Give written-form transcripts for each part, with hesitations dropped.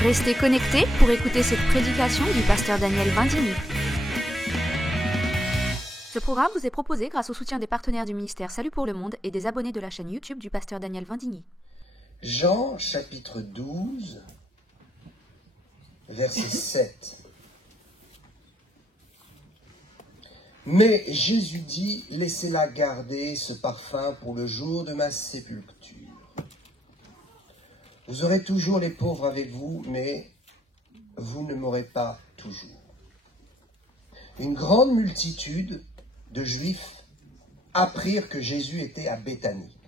Restez connectés pour écouter cette prédication du pasteur Daniel Vindigny. Ce programme vous est proposé grâce au soutien des partenaires du ministère Salut pour le Monde et des abonnés de la chaîne YouTube du pasteur Daniel Vindigny. Jean chapitre 12, verset 7. Mais Jésus dit, laissez-la garder ce parfum pour le jour de ma sépulture. Vous aurez toujours les pauvres avec vous, mais vous ne m'aurez pas toujours. Une grande multitude de Juifs apprirent que Jésus était à Béthanie.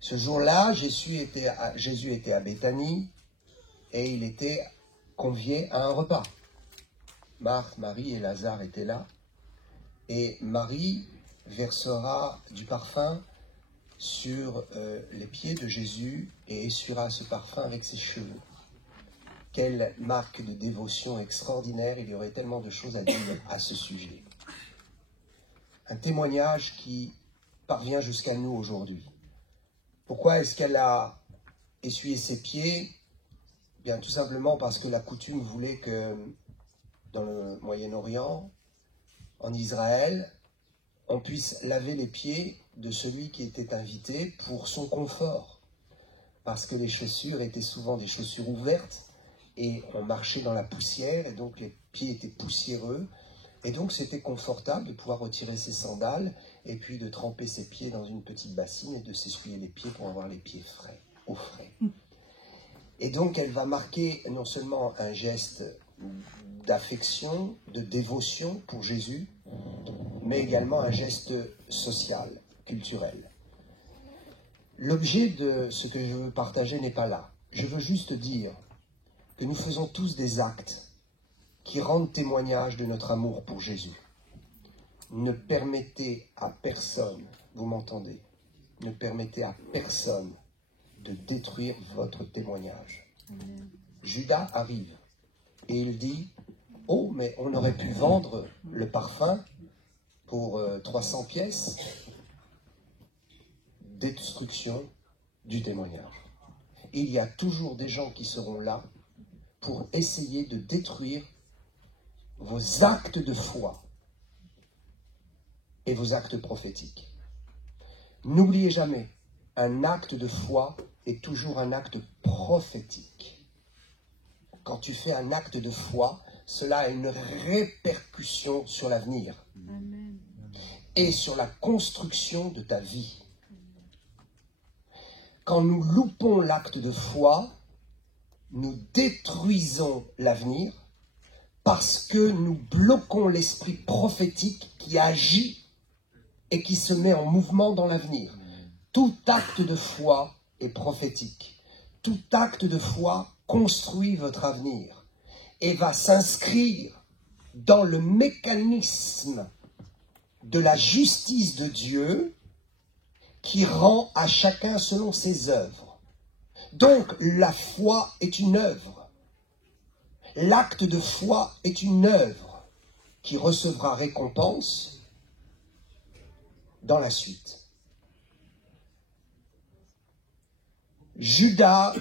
Ce jour-là, Jésus était à Béthanie et il était convié à un repas. Marthe, Marie et Lazare étaient là. Et Marie versera du parfum sur les pieds de Jésus et essuiera ce parfum avec ses cheveux. Quelle marque de dévotion extraordinaire, il y aurait tellement de choses à dire à ce sujet. Un témoignage qui parvient jusqu'à nous aujourd'hui. Pourquoi est-ce qu'elle a essuyé ses pieds? Bien, tout simplement parce que la coutume voulait que dans le Moyen-Orient, en Israël, on puisse laver les pieds de celui qui était invité pour son confort. Parce que les chaussures étaient souvent des chaussures ouvertes et on marchait dans la poussière et donc les pieds étaient poussiéreux. Et donc c'était confortable de pouvoir retirer ses sandales et puis de tremper ses pieds dans une petite bassine et de s'essuyer les pieds pour avoir les pieds frais, au frais. Et donc elle va marquer non seulement un geste d'affection, de dévotion pour Jésus, mais également un geste social, culturel. L'objet de ce que je veux partager n'est pas là. Je veux juste dire que nous faisons tous des actes qui rendent témoignage de notre amour pour Jésus. Ne permettez à personne, vous m'entendez, ne permettez à personne de détruire votre témoignage. Judas arrive et il dit, oh, mais on aurait pu vendre le parfum pour 300 pièces. Destruction du témoignage. Il y a toujours des gens qui seront là pour essayer de détruire vos actes de foi et vos actes prophétiques. N'oubliez jamais, un acte de foi est toujours un acte prophétique. Quand tu fais un acte de foi, cela a une répercussion sur l'avenir et sur la construction de ta vie. Quand nous loupons l'acte de foi, nous détruisons l'avenir parce que nous bloquons l'esprit prophétique qui agit et qui se met en mouvement dans l'avenir. Tout acte de foi est prophétique. Tout acte de foi construit votre avenir et va s'inscrire dans le mécanisme de la justice de Dieu qui rend à chacun selon ses œuvres. Donc, la foi est une œuvre. L'acte de foi est une œuvre qui recevra récompense dans la suite. Judas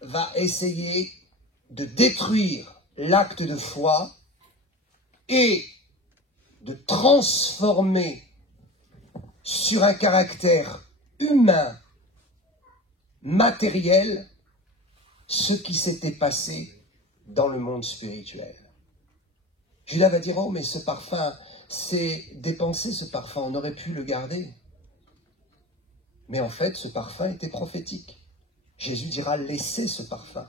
va essayer de détruire l'acte de foi et de transformer sur un caractère humain, matériel, ce qui s'était passé dans le monde spirituel. Judas va dire, oh mais ce parfum, c'est dépensé ce parfum, on aurait pu le garder. Mais en fait, ce parfum était prophétique. Jésus dira, laissez ce parfum.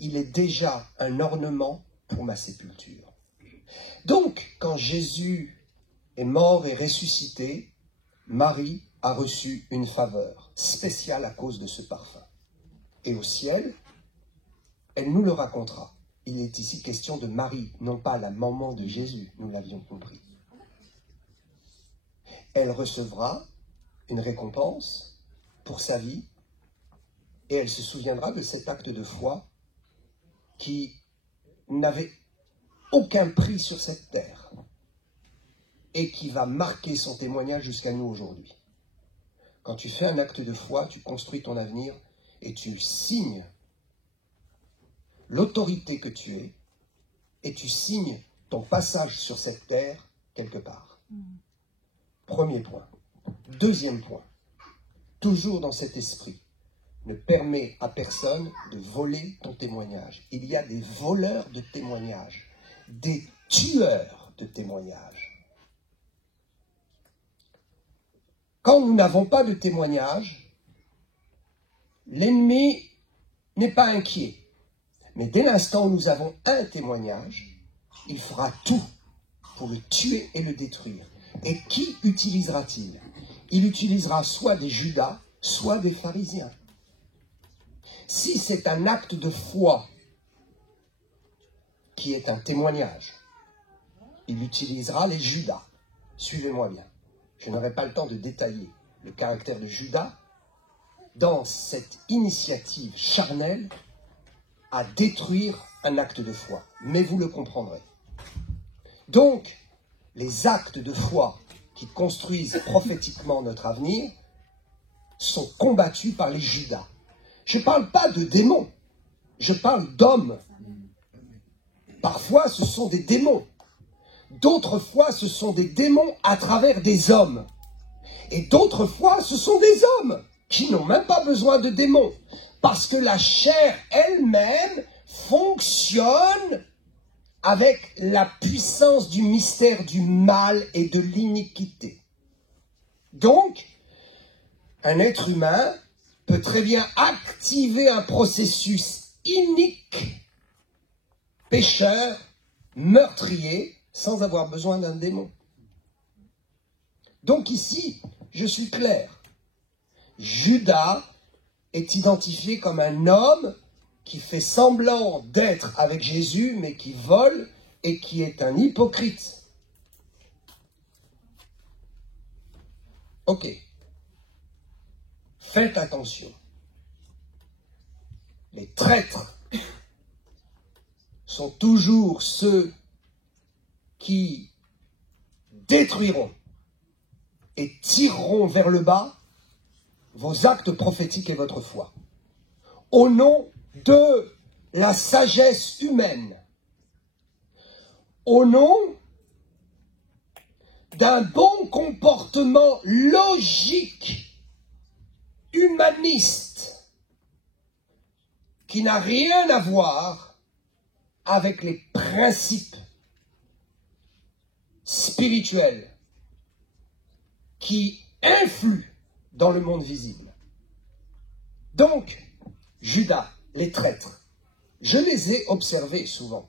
Il est déjà un ornement pour ma sépulture. Donc, quand Jésus est mort et ressuscité, Marie a reçu une faveur spéciale à cause de ce parfum. Et au ciel, elle nous le racontera. Il est ici question de Marie, non pas la maman de Jésus, nous l'avions compris. Elle recevra une récompense pour sa vie et elle se souviendra de cet acte de foi qui n'avait aucun prix sur cette terre et qui va marquer son témoignage jusqu'à nous aujourd'hui. Quand tu fais un acte de foi, tu construis ton avenir et tu signes l'autorité que tu es, et tu signes ton passage sur cette terre quelque part. Premier point. Deuxième point, toujours dans cet esprit, ne permets à personne de voler ton témoignage. Il y a des voleurs de témoignages, des tueurs de témoignages. Quand nous n'avons pas de témoignage, l'ennemi n'est pas inquiet. Mais dès l'instant où nous avons un témoignage, il fera tout pour le tuer et le détruire. Et qui utilisera-t-il? Il utilisera soit des Judas, soit des pharisiens. Si c'est un acte de foi qui est un témoignage, il utilisera les Judas. Suivez-moi bien. Je n'aurai pas le temps de détailler le caractère de Judas dans cette initiative charnelle à détruire un acte de foi. Mais vous le comprendrez. Donc, les actes de foi qui construisent prophétiquement notre avenir sont combattus par les Judas. Je ne parle pas de démons, je parle d'hommes. Parfois, ce sont des démons. D'autres fois, ce sont des démons à travers des hommes. Et d'autres fois, ce sont des hommes qui n'ont même pas besoin de démons. Parce que la chair elle-même fonctionne avec la puissance du mystère du mal et de l'iniquité. Donc, un être humain peut très bien activer un processus inique, pécheur, meurtrier, sans avoir besoin d'un démon. Donc ici, je suis clair. Judas est identifié comme un homme qui fait semblant d'être avec Jésus, mais qui vole et qui est un hypocrite. Ok. Faites attention. Les traîtres sont toujours ceux qui détruiront et tireront vers le bas vos actes prophétiques et votre foi. Au nom de la sagesse humaine, au nom d'un bon comportement logique, humaniste, qui n'a rien à voir avec les principes spirituels qui influent dans le monde visible. Donc, Judas, les traîtres, je les ai observés souvent,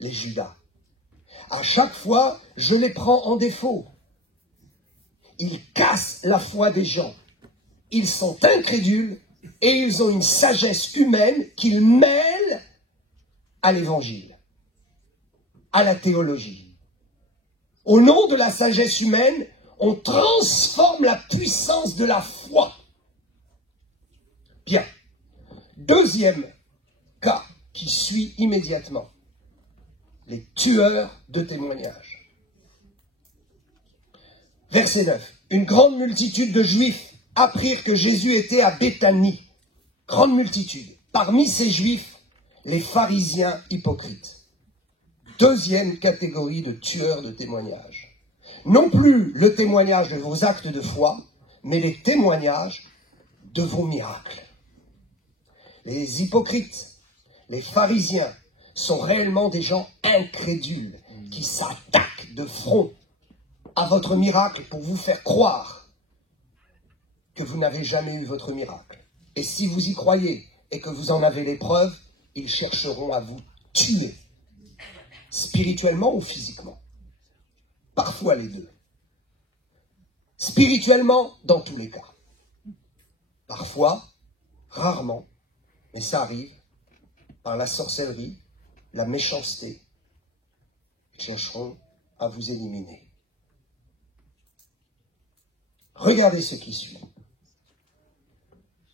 les Judas. À chaque fois, je les prends en défaut. Ils cassent la foi des gens. Ils sont incrédules et ils ont une sagesse humaine qu'ils mêlent à l'évangile, à la théologie. Au nom de la sagesse humaine, on transforme la puissance de la foi. Bien. Deuxième cas qui suit immédiatement. Les tueurs de témoignages. Verset 9. Une grande multitude de Juifs apprirent que Jésus était à Béthanie. Grande multitude. Parmi ces Juifs, les pharisiens hypocrites. Deuxième catégorie de tueurs de témoignages. Non plus le témoignage de vos actes de foi, mais les témoignages de vos miracles. Les hypocrites, les pharisiens, sont réellement des gens incrédules qui s'attaquent de front à votre miracle pour vous faire croire que vous n'avez jamais eu votre miracle. Et si vous y croyez et que vous en avez les preuves, ils chercheront à vous tuer, spirituellement ou physiquement. Parfois les deux. Spirituellement, dans tous les cas. Parfois, rarement, mais ça arrive, par la sorcellerie, la méchanceté, ils chercheront à vous éliminer. Regardez ce qui suit.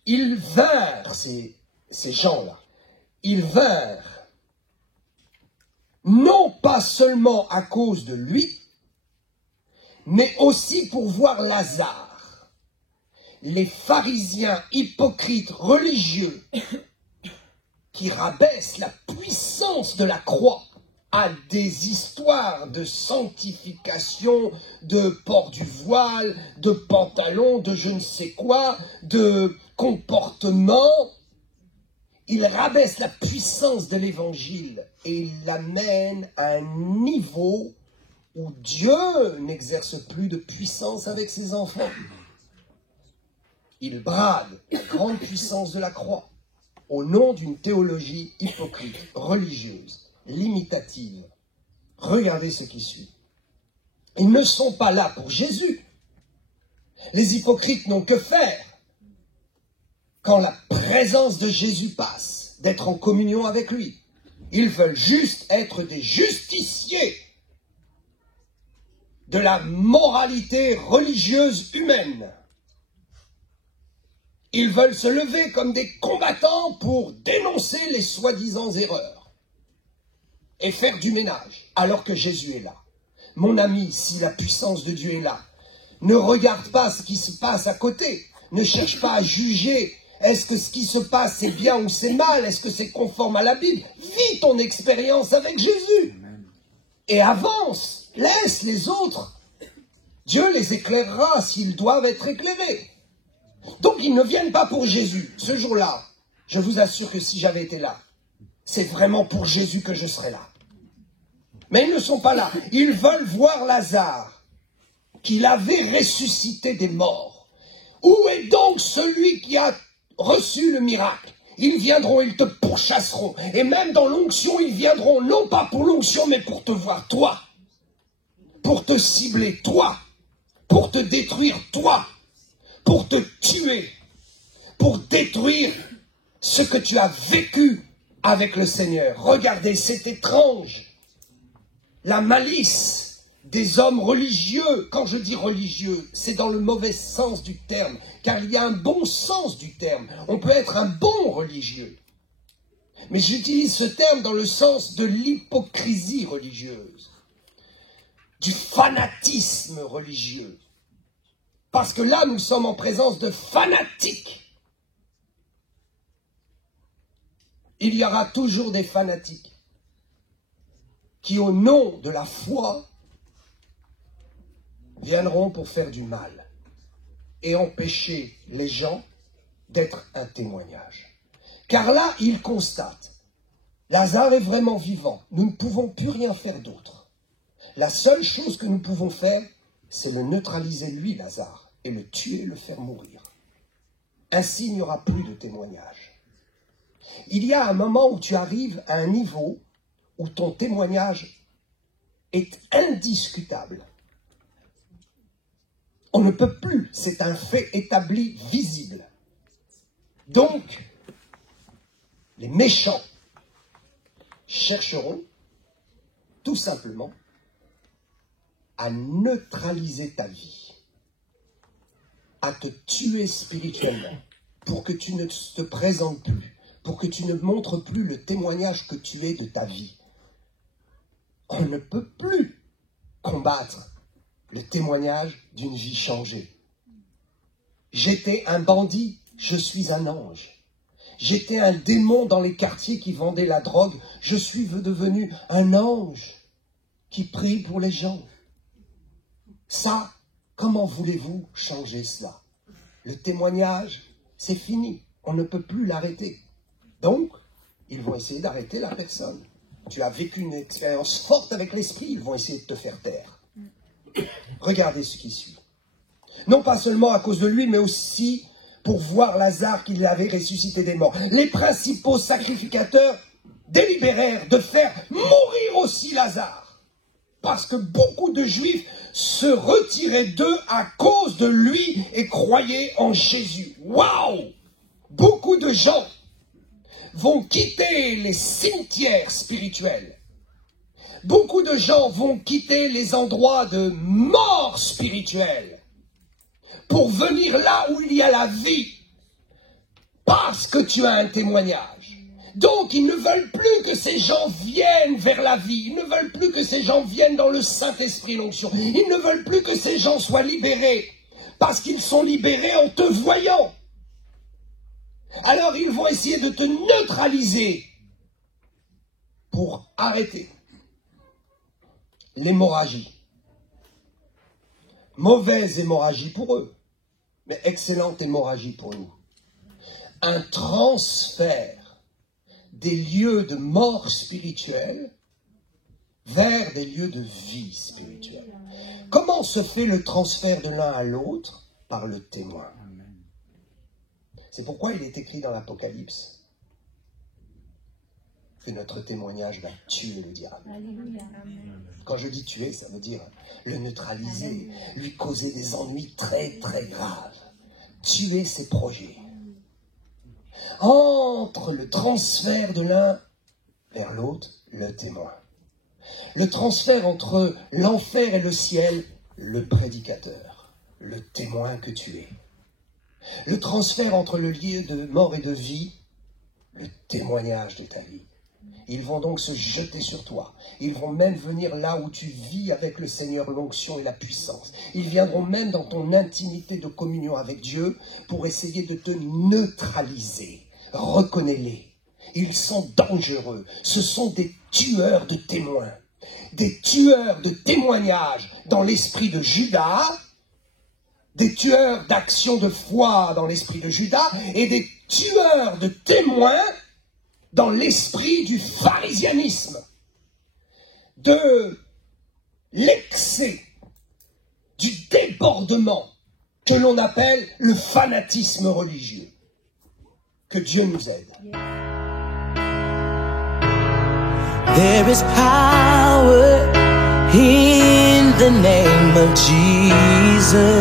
Ils vinrent, ces gens-là, ils vinrent, non pas seulement à cause de lui, mais aussi pour voir Lazare. les pharisiens hypocrites religieux qui rabaissent la puissance de la croix à des histoires de sanctification, de port du voile, de pantalon, de je ne sais quoi, de comportement. Ils rabaissent la puissance de l'évangile et ils l'amènent à un niveau où Dieu n'exerce plus de puissance avec ses enfants. Ils bradent la grande puissance de la croix au nom d'une théologie hypocrite, religieuse, limitative. Regardez ce qui suit. Ils ne sont pas là pour Jésus. Les hypocrites n'ont que faire quand la présence de Jésus passe, d'être en communion avec lui. Ils veulent juste être des justiciers de la moralité religieuse humaine. Ils veulent se lever comme des combattants pour dénoncer les soi-disant erreurs et faire du ménage, alors que Jésus est là. Mon ami, si la puissance de Dieu est là, ne regarde pas ce qui se passe à côté, ne cherche pas à juger, est-ce que ce qui se passe c'est bien ou c'est mal, est-ce que c'est conforme à la Bible, vis ton expérience avec Jésus et avance, laisse les autres, Dieu les éclairera s'ils doivent être éclairés. Donc ils ne viennent pas pour Jésus. Ce jour-là, je vous assure que si j'avais été là, c'est vraiment pour Jésus que je serais là. Mais ils ne sont pas là. Ils veulent voir Lazare, qu'il avait ressuscité des morts. Où est donc celui qui a reçu le miracle? Ils viendront, ils te pourchasseront. Et même dans l'onction, ils viendront, non pas pour l'onction, mais pour te voir, toi. Pour te cibler, toi. Pour te détruire, toi. Pour te tuer, pour détruire ce que tu as vécu avec le Seigneur. Regardez, c'est étrange. La malice des hommes religieux, quand je dis religieux, c'est dans le mauvais sens du terme, car il y a un bon sens du terme. On peut être un bon religieux. Mais j'utilise ce terme dans le sens de l'hypocrisie religieuse, du fanatisme religieux. Parce que là, nous sommes en présence de fanatiques. Il y aura toujours des fanatiques qui, au nom de la foi, viendront pour faire du mal et empêcher les gens d'être un témoignage. Car là, ils constatent, Lazare est vraiment vivant. Nous ne pouvons plus rien faire d'autre. La seule chose que nous pouvons faire, c'est le neutraliser lui, Lazare, et le tuer, le faire mourir. Ainsi, il n'y aura plus de témoignage. Il y a un moment où tu arrives à un niveau où ton témoignage est indiscutable. On ne peut plus, c'est un fait établi, visible. Donc, les méchants chercheront tout simplement à neutraliser ta vie, à te tuer spirituellement, pour que tu ne te présentes plus, pour que tu ne montres plus le témoignage que tu es de ta vie. On ne peut plus combattre le témoignage d'une vie changée. J'étais un bandit, je suis un ange. J'étais un démon dans les quartiers qui vendaient la drogue, je suis devenu un ange qui prie pour les gens. Ça, comment voulez-vous changer cela? Le témoignage, c'est fini. On ne peut plus l'arrêter. Donc, ils vont essayer d'arrêter la personne. Tu as vécu une expérience forte avec l'esprit, ils vont essayer de te faire taire. Regardez ce qui suit. Non pas seulement à cause de lui, mais aussi pour voir Lazare qu'il avait ressuscité des morts. Les principaux sacrificateurs délibérèrent de faire mourir aussi Lazare. Parce que beaucoup de Juifs se retiraient d'eux à cause de lui et croyaient en Jésus. Waouh! Beaucoup de gens vont quitter les cimetières spirituels. Beaucoup de gens vont quitter les endroits de mort spirituelle pour venir là où il y a la vie, parce que tu as un témoignage. Donc, ils ne veulent plus que ces gens viennent vers la vie. Ils ne veulent plus que ces gens viennent dans le Saint-Esprit, l'onction. Ils ne veulent plus que ces gens soient libérés. parce qu'ils sont libérés en te voyant. Alors ils vont essayer de te neutraliser pour arrêter l'hémorragie. Mauvaise hémorragie pour eux, mais excellente hémorragie pour nous. Un transfert des lieux de mort spirituelle vers des lieux de vie spirituelle. Comment se fait le transfert de l'un à l'autre? Par le témoin. C'est pourquoi il est écrit dans l'Apocalypse que notre témoignage va tuer le diable. Quand je dis tuer, ça veut dire le neutraliser, lui causer des ennuis très très graves, tuer ses projets. Entre le transfert de l'un vers l'autre, le témoin. Le transfert entre l'enfer et le ciel, le prédicateur, le témoin que tu es. Le transfert entre le lieu de mort et de vie, le témoignage de ta vie. Ils vont donc se jeter sur toi. Ils vont même venir là où tu vis avec le Seigneur, l'onction et la puissance. Ils viendront même dans ton intimité de communion avec Dieu pour essayer de te neutraliser. Reconnais-les. Ils sont dangereux. Ce sont des tueurs de témoins. Des tueurs de témoignages dans l'esprit de Judas, des tueurs d'action de foi dans l'esprit de Judas et des tueurs de témoins dans l'esprit du pharisianisme, de l'excès, du débordement que l'on appelle le fanatisme religieux. Que Dieu nous aide. There is power in the name of Jesus.